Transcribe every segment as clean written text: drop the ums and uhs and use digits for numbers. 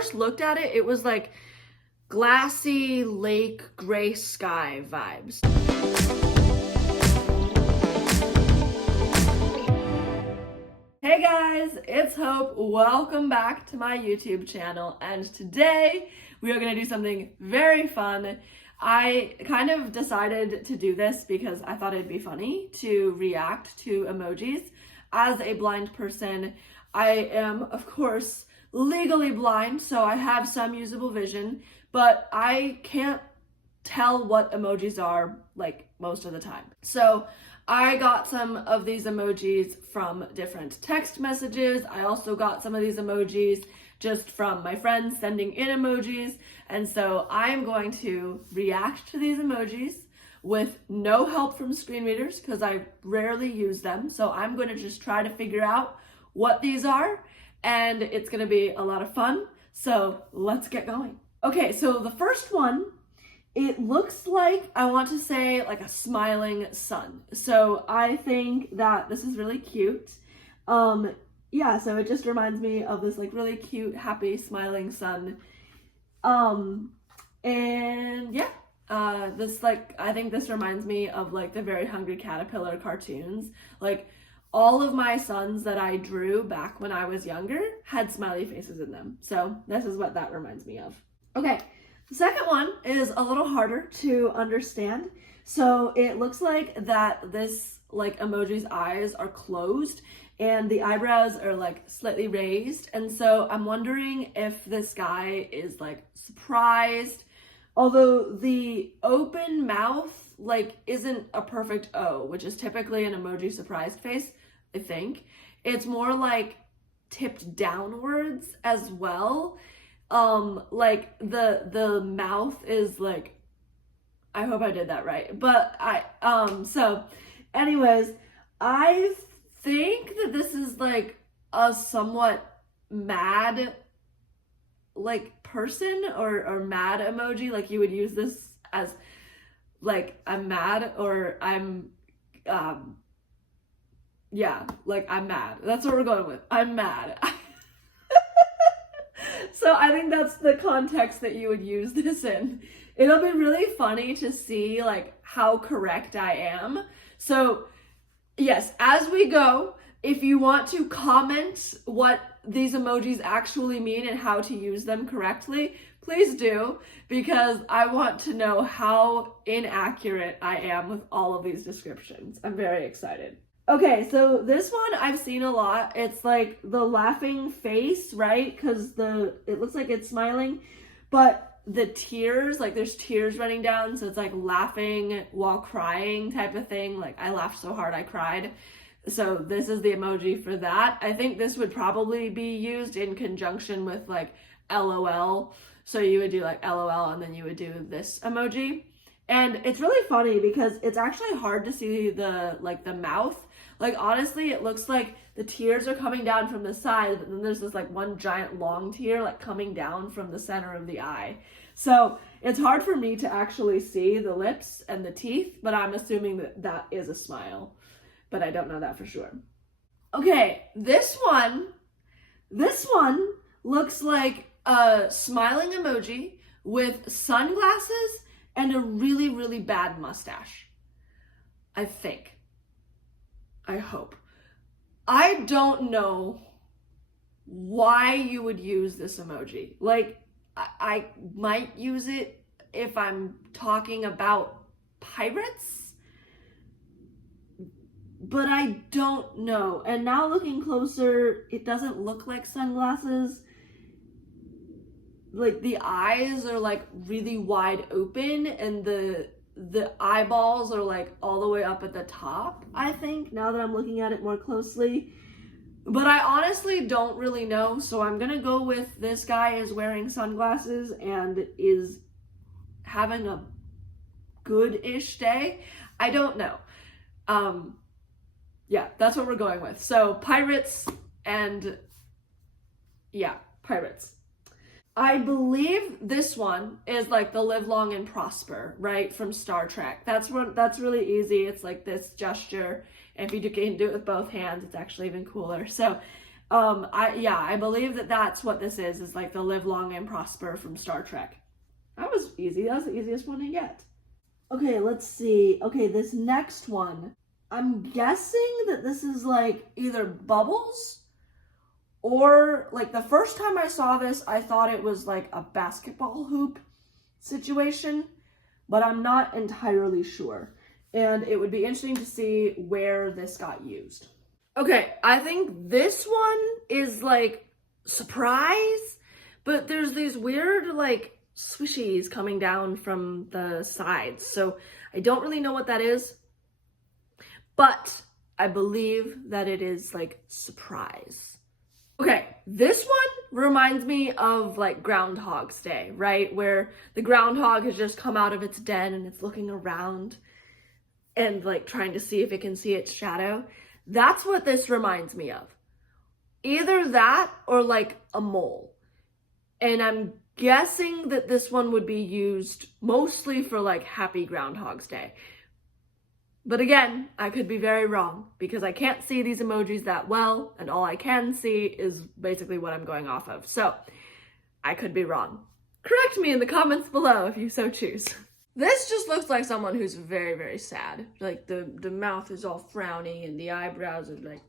first looked at it, it was like glassy lake gray sky vibes. Hey guys, it's Hope. Welcome back to my YouTube channel, and today we are going to do something very fun. I kind of decided to do this because I thought it'd be funny to react to emojis. As a blind person, I am, of course, legally blind, so I have some usable vision, but I can't tell what emojis are like most of the time. So I got some of these emojis from different text messages. I also got some of these emojis just from my friends sending in emojis. And so I am going to react to these emojis with no help from screen readers because I rarely use them. So I'm going to just try to figure out what these are, and it's going to be a lot of fun. So let's get going. Okay, so the first one, it looks like, I want to say like a smiling sun. So I think that this is really cute. Yeah, so it just reminds me of this like really cute, happy, smiling sun. And yeah, this like, I think this reminds me of like the Very Hungry Caterpillar cartoons. Like all of my suns that I drew back when I was younger had smiley faces in them. So this is what that reminds me of. Okay, the second one is a little harder to understand. So it looks like that this like emoji's eyes are closed and the eyebrows are like slightly raised. And so I'm wondering if this guy is like surprised, although the open mouth like isn't a perfect O, which is typically an emoji surprised face, I think. It's more like tipped downwards as well. Like the mouth is like, I hope I did that right. But so anyways, I think that this is like a somewhat mad like person or mad emoji. Like you would use this as like I'm mad or I'm yeah, like I'm mad. That's what we're going with. I'm mad. So I think that's the context that you would use this in. It'll be really funny to see like how correct I am. So yes, as we go, if you want to comment what these emojis actually mean and how to use them correctly, please do, because I want to know how inaccurate I am with all of these descriptions. I'm very excited. Okay, so this one I've seen a lot. It's like the laughing face, right? Because it looks like it's smiling, but the tears, like there's tears running down, so it's like laughing while crying type of thing. Like I laughed so hard I cried. So this is the emoji for that. I think this would probably be used in conjunction with like LOL. So you would do like LOL and then you would do this emoji. And it's really funny because it's actually hard to see the mouth. Like honestly, it looks like the tears are coming down from the side, and then there's this like one giant long tear like coming down from the center of the eye. So it's hard for me to actually see the lips and the teeth, but I'm assuming that that is a smile, but I don't know that for sure. Okay, this one looks like a smiling emoji with sunglasses and a really, really bad mustache. I think. I hope. I don't know why you would use this emoji. Like, I might use it if I'm talking about pirates, but I don't know. And now looking closer, it doesn't look like sunglasses. Like the eyes are like really wide open and the eyeballs are like all the way up at the top, I think, now that I'm looking at it more closely. But I honestly don't really know, so I'm gonna go with this guy is wearing sunglasses and is having a good-ish day. I don't know. Yeah, that's what we're going with. So pirates and yeah, pirates. I believe this one is like the live long and prosper, right? From Star Trek. That's really easy. It's like this gesture. And if you can do it with both hands, it's actually even cooler. So I believe that that's what this is like the live long and prosper from Star Trek. That was easy. That was the easiest one to get. Okay, let's see. Okay, this next one. I'm guessing that this is like either bubbles or like the first time I saw this, I thought it was like a basketball hoop situation, but I'm not entirely sure. And it would be interesting to see where this got used. Okay, I think this one is like surprise, but there's these weird like swishies coming down from the sides. So I don't really know what that is, but I believe that it is like surprise. Okay, this one reminds me of like Groundhog's Day, right? Where the groundhog has just come out of its den and it's looking around and like trying to see if it can see its shadow. That's what this reminds me of. Either that or like a mole. And I'm guessing that this one would be used mostly for like Happy Groundhog's Day. But again, I could be very wrong because I can't see these emojis that well, and all I can see is basically what I'm going off of. So I could be wrong. Correct me in the comments below if you so choose. This just looks like someone who's very, very sad. Like the mouth is all frowny and the eyebrows are like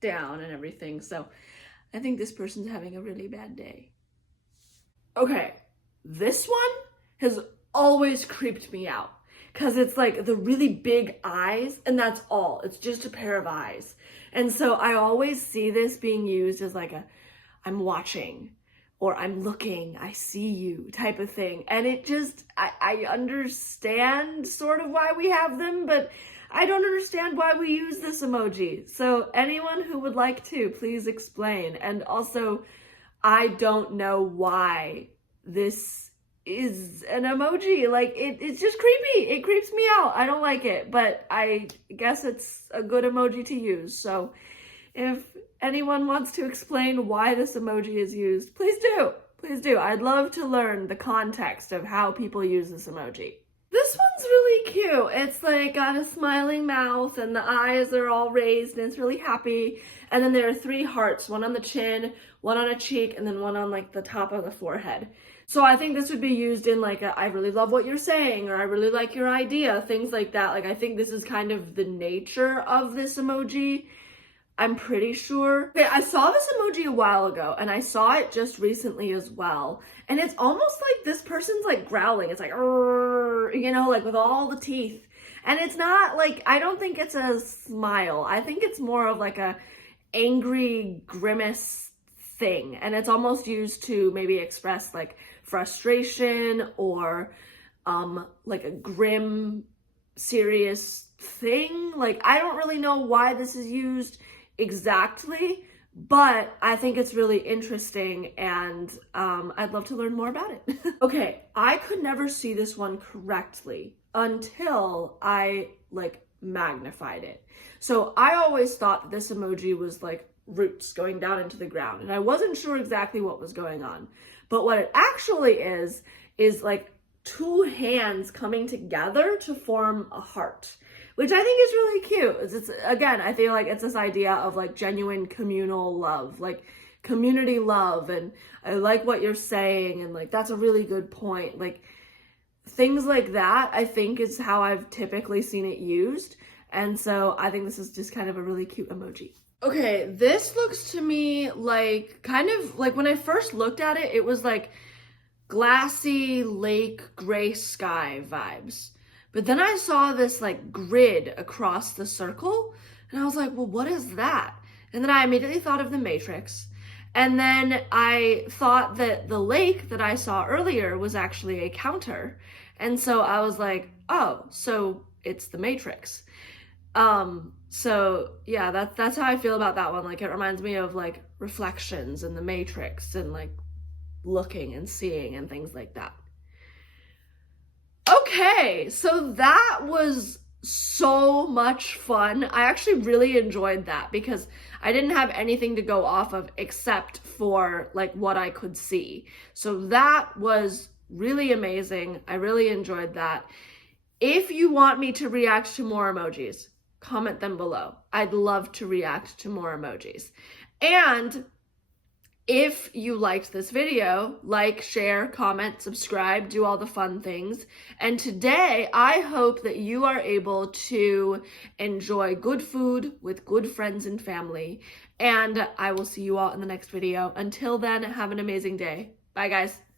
down and everything. So I think this person's having a really bad day. Okay, this one has always creeped me out because it's like the really big eyes and that's all. It's just a pair of eyes. And so I always see this being used as like a I'm watching or I'm looking, I see you type of thing. And it just, I understand sort of why we have them, but I don't understand why we use this emoji. So anyone who would like to, please explain. And also, I don't know why this is an emoji. Like, it's just creepy. It creeps me out. I don't like it, but I guess it's a good emoji to use. So if anyone wants to explain why this emoji is used, please do. Please do. I'd love to learn the context of how people use this emoji. This one's really cute. It's like got a smiling mouth and the eyes are all raised and it's really happy. And then there are 3 hearts, one on the chin, one on a cheek, and then one on like the top of the forehead. So I think this would be used in like a, I really love what you're saying, or I really like your idea, things like that. Like I think this is kind of the nature of this emoji. I'm pretty sure. Okay, I saw this emoji a while ago and I saw it just recently as well. And it's almost like this person's like growling. It's like, you know, like with all the teeth. And it's not like, I don't think it's a smile. I think it's more of like a angry grimace thing. And it's almost used to maybe express like frustration or like a grim, serious thing. Like, I don't really know why this is used exactly, but I think it's really interesting and I'd love to learn more about it. Okay, I could never see this one correctly until I like magnified it. So I always thought that this emoji was like roots going down into the ground and I wasn't sure exactly what was going on. But what it actually is like 2 hands coming together to form a heart, which I think is really cute. It's again, I feel like it's this idea of like genuine communal love, like community love, and I like what you're saying, and like that's a really good point. Like things like that, I think is how I've typically seen it used, and so I think this is just kind of a really cute emoji. Okay, this looks to me like kind of like when I first looked at it, it was like glassy lake gray sky vibes. But then I saw this like grid across the circle and I was like, well, what is that? And then I immediately thought of the Matrix. And then I thought that the lake that I saw earlier was actually a counter. And so I was like, oh, so it's the Matrix. So yeah, that's how I feel about that one. Like it reminds me of like reflections in the Matrix and like looking and seeing and things like that. Okay, so that was so much fun. I actually really enjoyed that because I didn't have anything to go off of except for like what I could see. So that was really amazing. I really enjoyed that. If you want me to react to more emojis, comment them below. I'd love to react to more emojis. And if you liked this video, like, share, comment, subscribe, do all the fun things. And today, I hope that you are able to enjoy good food with good friends and family. And I will see you all in the next video. Until then, have an amazing day. Bye, guys.